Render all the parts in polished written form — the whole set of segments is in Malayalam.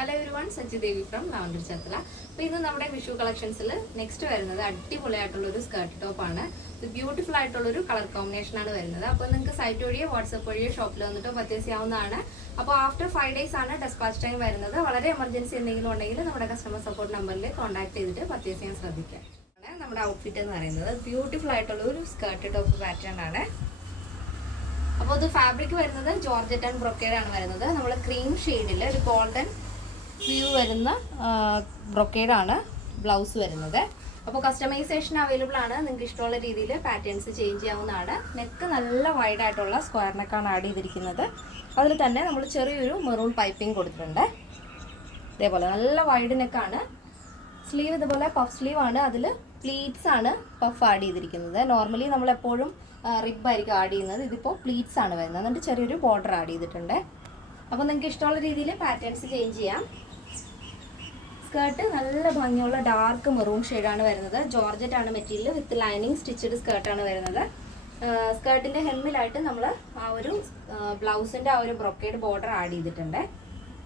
Hello everyone, Sachi Devi from Lavender ചത്തല. അപ്പോൾ ഇന്ന് നമ്മുടെ വിഷു കളക്ഷൻസിൽ നെക്സ്റ്റ് വരുന്നത് അടിപൊളിയായിട്ടുള്ളൊരു സ്കേർട്ട് ടോപ്പാണ്. ഇത് ബ്യൂട്ടിഫുൾ ആയിട്ടുള്ളൊരു കളർ കോമ്പിനേഷനാണ് വരുന്നത്. അപ്പോൾ നിങ്ങൾക്ക് സൈറ്റ് വഴിയോ വാട്സപ്പ് വഴിയോ ഷോപ്പിൽ വന്നിട്ടോ പർച്ചേസ് ചെയ്യാവുന്നതാണ്. അപ്പോൾ ആഫ്റ്റർ 5 days ആണ് ഡെസ്പാച്ച് ടൈം വരുന്നത്. വളരെ എമർജൻസി എന്തെങ്കിലും ഉണ്ടെങ്കിൽ നമ്മുടെ കസ്റ്റമർ സപ്പോർട്ട് നമ്പറിൽ കോൺടാക്ട് ചെയ്തിട്ട് പർച്ചേസ് ചെയ്യാൻ ശ്രദ്ധിക്കുക. നമ്മുടെ ഔട്ട്ഫിറ്റ് എന്ന് പറയുന്നത് ബ്യൂട്ടിഫുൾ ആയിട്ടുള്ള ഒരു സ്കേർട്ട് ടോപ്പ് പാറ്റേൺ ആണ്. അപ്പോൾ ഇത് ഫാബ്രിക് വരുന്നത് ജോർജറ്റ് ആൻഡ് ബ്രൊക്കേഡ് ആണ് വരുന്നത്. നമ്മൾ ക്രീം ഷെയ്ഡിൽ ഒരു ഗോൾഡൻ വ്യൂ വരുന്ന ബ്രൊക്കേഡ് ആണ് ബ്ലൗസ് വരുന്നത്. അപ്പോൾ കസ്റ്റമൈസേഷൻ അവൈലബിൾ ആണ്. നിങ്ങൾക്ക് ഇഷ്ടമുള്ള രീതിയിൽ പാറ്റേൺസ് ചേഞ്ച് ചെയ്യാവുന്നതാണ്. നെക്ക് നല്ല വൈഡ് ആയിട്ടുള്ള സ്ക്വയർ നെക്കാണ് ആഡ് ചെയ്തിരിക്കുന്നത്. അതിൽ തന്നെ നമ്മൾ ചെറിയൊരു മെറൂൺ പൈപ്പിംഗ് കൊടുത്തിട്ടുണ്ട്. ഇതേപോലെ നല്ല വൈഡ് നെക്കാണ്. സ്ലീവ് ഇതുപോലെ പഫ് സ്ലീവ് ആണ്. അതിൽ പ്ലീറ്റ്സ് ആണ് പഫ് ആഡ് ചെയ്തിരിക്കുന്നത്. നോർമലി നമ്മൾ എപ്പോഴും റിബ് ആയിരിക്കും ആഡ് ചെയ്യുന്നത്. ഇതിപ്പോൾ പ്ലീറ്റ്സ് ആണ് വരുന്നത്. എന്നിട്ട് ചെറിയൊരു ബോർഡർ ആഡ് ചെയ്തിട്ടുണ്ട്. അപ്പോൾ നിങ്ങൾക്ക് ഇഷ്ടമുള്ള രീതിയിൽ പാറ്റേൺസ് ചേഞ്ച് ചെയ്യാം. സ്കേർട്ട് നല്ല ഭംഗിയുള്ള ഡാർക്ക് മെറൂൺ ഷെയ്ഡാണ് വരുന്നത്. ജോർജറ്റ് ആണ് മെറ്റീരിയൽ വിത്ത് ലൈനിങ് സ്റ്റിച്ചഡ് സ്കേർട്ടാണ് വരുന്നത്. സ്കേർട്ടിൻ്റെ ഹെമ്മിലായിട്ട് നമ്മൾ ആ ഒരു ബ്ലൗസിൻ്റെ ആ ഒരു ബ്രൊക്കേഡ് ബോർഡർ ആഡ് ചെയ്തിട്ടുണ്ട്.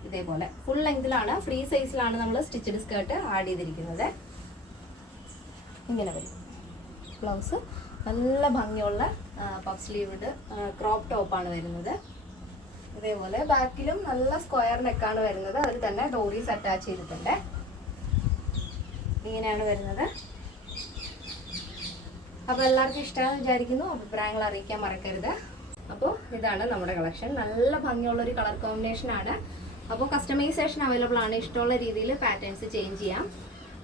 ഇതേപോലെ ഫുൾ ലെങ്തിലാണ്, ഫ്രീ സൈസിലാണ് നമ്മൾ സ്റ്റിച്ചഡ് സ്കേർട്ട് ആഡ് ചെയ്തിരിക്കുന്നത്. ഇങ്ങനെ വരും ബ്ലൗസ്. നല്ല ഭംഗിയുള്ള പഫ് സ്ലീവ്ഡ് ക്രോപ്പ് ടോപ്പാണ് വരുന്നത്. ഇതേപോലെ ബാക്കിലും നല്ല സ്ക്വയർ നെക്കാണ് വരുന്നത്. അതിൽ തന്നെ ഡോറീസ് അറ്റാച്ച് ചെയ്തിട്ടുണ്ട്. ഇങ്ങനെയാണ് വരുന്നത്. അപ്പോൾ എല്ലാവർക്കും ഇഷ്ടമാണെന്ന് വിചാരിക്കുന്നു. അഭിപ്രായങ്ങൾ അറിയിക്കാൻ മറക്കരുത്. അപ്പോൾ ഇതാണ് നമ്മുടെ കളക്ഷൻ. നല്ല ഭംഗിയുള്ളൊരു കളർ കോമ്പിനേഷൻ ആണ്. അപ്പോൾ കസ്റ്റമൈസേഷൻ അവൈലബിൾ ആണ്. ഇഷ്ടമുള്ള രീതിയിൽ പാറ്റേൺസ് ചേഞ്ച് ചെയ്യാം.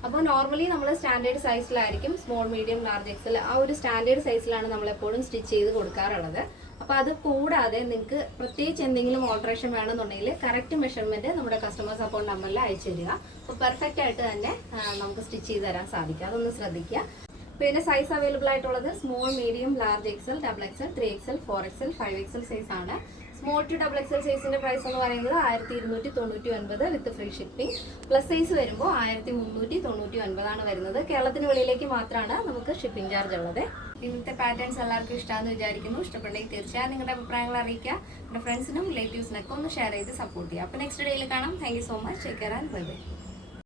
അപ്പോൾ നോർമലി നമ്മൾ സ്റ്റാൻഡേർഡ് സൈസിലായിരിക്കും, സ്മോൾ മീഡിയം ലാർജ് എക്സൽ ആ ഒരു സ്റ്റാൻഡേർഡ് സൈസിലാണ് നമ്മളെപ്പോഴും സ്റ്റിച്ച് ചെയ്ത് കൊടുക്കാറുള്ളത്. അപ്പോൾ അത് കൂടാതെ നിങ്ങൾക്ക് പ്രത്യേകിച്ച് എന്തെങ്കിലും ഓൾട്രേഷൻ വേണമെന്നുണ്ടെങ്കിൽ കറക്റ്റ് മെഷർമെൻറ്റ് നമ്മുടെ കസ്റ്റമർ സപ്പോർട്ട് നമ്പറിൽ അയച്ചു തരിക. അപ്പോൾ പെർഫെക്റ്റ് ആയിട്ട് തന്നെ നമുക്ക് സ്റ്റിച്ച് ചെയ്ത് തരാൻ സാധിക്കും. അതൊന്ന് ശ്രദ്ധിക്കുക. പിന്നെ സൈസ് അവൈലബിൾ ആയിട്ടുള്ളത് small medium large XL, double XL, 3XL, 4XL, 5XL size ആണ്. സ്മോൾ ടു ഡബിൾ എക്സൽ സൈസിന്റെ പ്രൈസ് എന്ന് പറയുന്നത് 1299 with free shipping. Plus size വരുമ്പോൾ 1399 ആണ് വരുന്നത്. കേരളത്തിന് വെളിയിലേക്ക് മാത്രമാണ് നമുക്ക് ഷിപ്പിംഗ് ചാർജ് ഉള്ളത്. ഇന്നത്തെ പാറ്റേൺസ് എല്ലാവർക്കും ഇഷ്ടമാണെന്ന് വിചാരിക്കുന്നു. ഇഷ്ടപ്പെട്ടെങ്കിൽ തീർച്ചയായും നിങ്ങളുടെ അഭിപ്രായങ്ങൾ അറിയിക്കുക. നിങ്ങളുടെ ഫ്രണ്ട്സിനും റിലേറ്റീവ്സിനൊക്കെ ഒന്ന് ഷെയർ ചെയ്ത് സപ്പോർട്ട് ചെയ്യുക. അപ്പോൾ നെക്സ്റ്റ് ഡേയിൽ കാണാം. Thank you so much. Take care and bye bye.